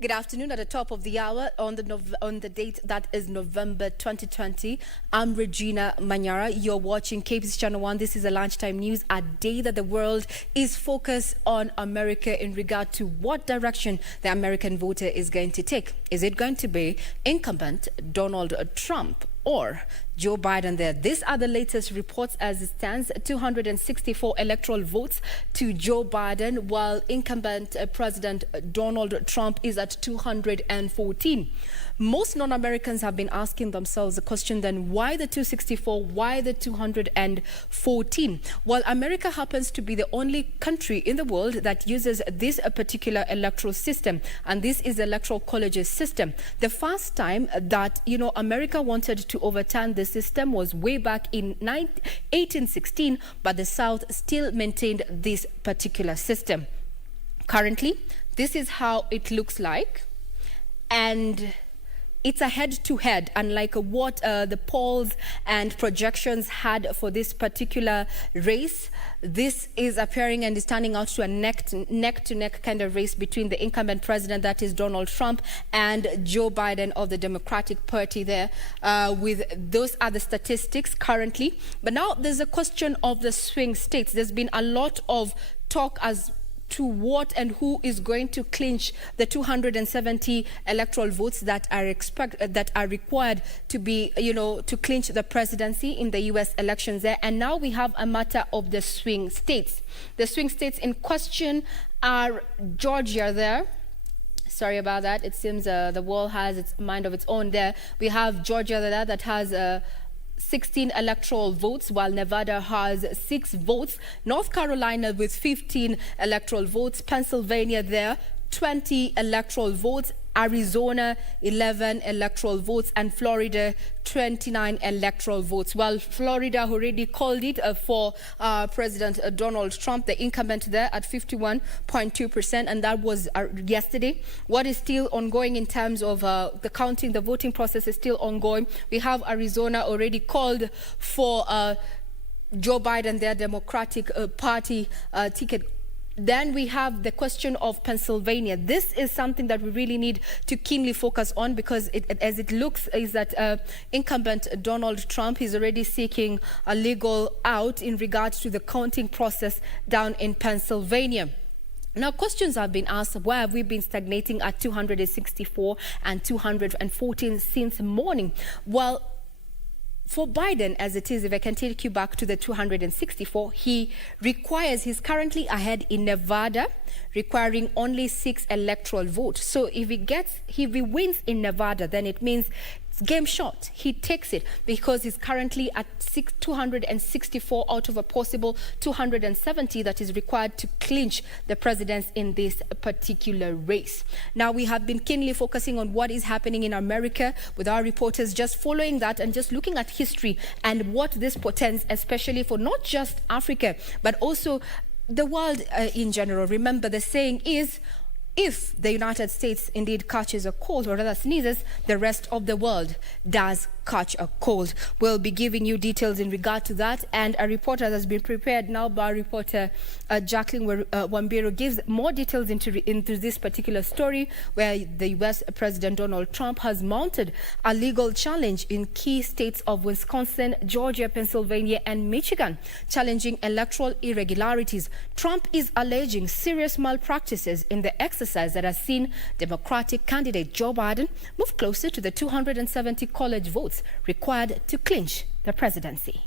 Good afternoon. At the top of the hour on the date that is November 2020, I'm Regina Manyara. You're watching KBC Channel 1. This is a lunchtime news, a day that the world is focused on America in regard to what direction the American voter is going to take. Is it going to be incumbent Donald Trump or Joe Biden there? These are the latest reports as it stands. 264 electoral votes to Joe Biden, while incumbent President Donald Trump is at 214. Most non-Americans have been asking themselves the question then, why the 264, why the 214? Well, America happens to be the only country in the world that uses this particular electoral system, and this is the electoral colleges system. The first time that, America wanted to overturn the system was way back in 1816, but the South still maintained this particular system. Currently, this is how it looks like, and it's a head-to-head, unlike what the polls and projections had for this particular race. This is appearing and is turning out to a neck-to-neck kind of race between the incumbent president, that is Donald Trump, and Joe Biden of the Democratic Party there. With those are the statistics currently. But now there's a question of the swing states. There's been a lot of talk as to what and who is going to clinch the 270 electoral votes that are required to be, to clinch the presidency in the U.S. elections there. And now we have a matter of the swing states. The swing states in question are Georgia there. Sorry about that. It seems the world has its mind of its own there. We have Georgia there that has 16 electoral votes, while Nevada has 6 votes. North Carolina with 15 electoral votes. Pennsylvania there, 20 electoral votes. Arizona, 11 electoral votes, and Florida, 29 electoral votes. Well, Florida already called it for President Donald Trump, the incumbent there, at 51.2%, and that was yesterday. What is still ongoing in terms of the counting, the voting process is still ongoing. We have Arizona already called for Joe Biden, their Democratic Party ticket. Then we have the question of Pennsylvania. This is something that we really need to keenly focus on, because as it looks is that incumbent Donald Trump is already seeking a legal out in regards to the counting process down in Pennsylvania. Now, questions have been asked, why have we been stagnating at 264 and 214 since morning? Well, for Biden, as it is, if I can take you back to the 264, he's currently ahead in Nevada, requiring only 6 electoral votes. So if he wins in Nevada, then it means it's game shot. He takes it, because he's currently at 264 out of a possible 270 that is required to clinch the presidency in this particular race. Now, we have been keenly focusing on what is happening in America with our reporters, just following that and just looking at history and what this portends, especially for not just Africa, but also the world in general. Remember, the saying is, if the United States indeed catches a cold, or rather sneezes, the rest of the world does catch a cold. We'll be giving you details in regard to that, and a reporter has been prepared now by reporter Jacqueline Wambiro gives more details into this particular story, where the U.S. President Donald Trump has mounted a legal challenge in key states of Wisconsin, Georgia, Pennsylvania, and Michigan, challenging electoral irregularities. Trump is alleging serious malpractices in the exercise that has seen Democratic candidate Joe Biden move closer to the 270 college votes required to clinch the presidency.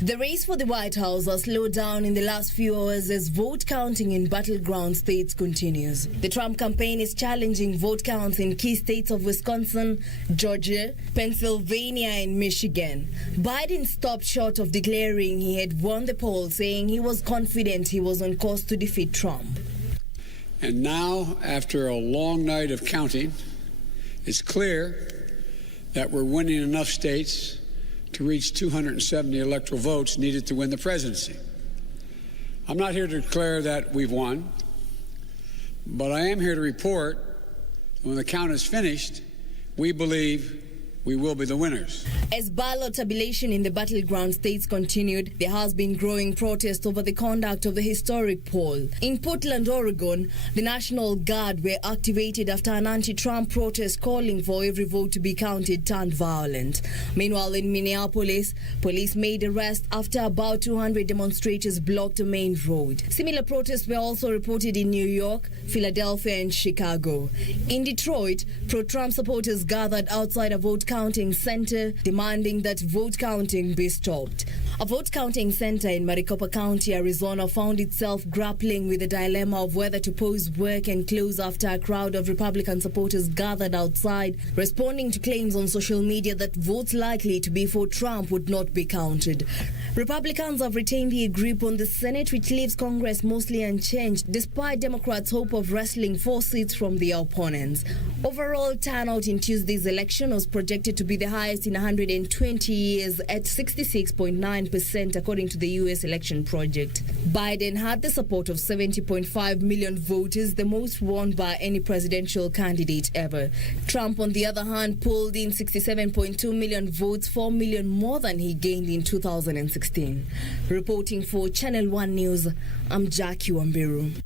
The race for the White House has slowed down in the last few hours as vote counting in battleground states continues. The Trump campaign is challenging vote counts in key states of Wisconsin, Georgia, Pennsylvania, and Michigan. Biden stopped short of declaring he had won the poll, saying he was confident he was on course to defeat Trump. And now, after a long night of counting, it's clear that we're winning enough states to reach 270 electoral votes needed to win the presidency. I'm not here to declare that we've won, but I am here to report when the count is finished, we believe we will be the winners. As ballot tabulation in the battleground states continued, there has been growing protest over the conduct of the historic poll. In Portland, Oregon, the National Guard were activated after an anti-Trump protest calling for every vote to be counted turned violent. Meanwhile, in Minneapolis, police made arrests after about 200 demonstrators blocked a main road. Similar protests were also reported in New York, Philadelphia, and Chicago. In Detroit, pro-Trump supporters gathered outside a vote counting center, demanding that vote counting be stopped. A vote counting center in Maricopa County, Arizona, found itself grappling with the dilemma of whether to pause work and close after a crowd of Republican supporters gathered outside, responding to claims on social media that votes likely to be for Trump would not be counted. Republicans have retained their grip on the Senate, which leaves Congress mostly unchanged, despite Democrats' hope of wresting 4 seats from their opponents. Overall turnout in Tuesday's election was projected to be the highest in 120 years at 66.9%, according to the U.S. Election Project. Biden had the support of 70.5 million voters, the most won by any presidential candidate ever. Trump, on the other hand, pulled in 67.2 million votes, 4 million more than he gained in 2016. Reporting for Channel 1 News, I'm Jackie Wambiru.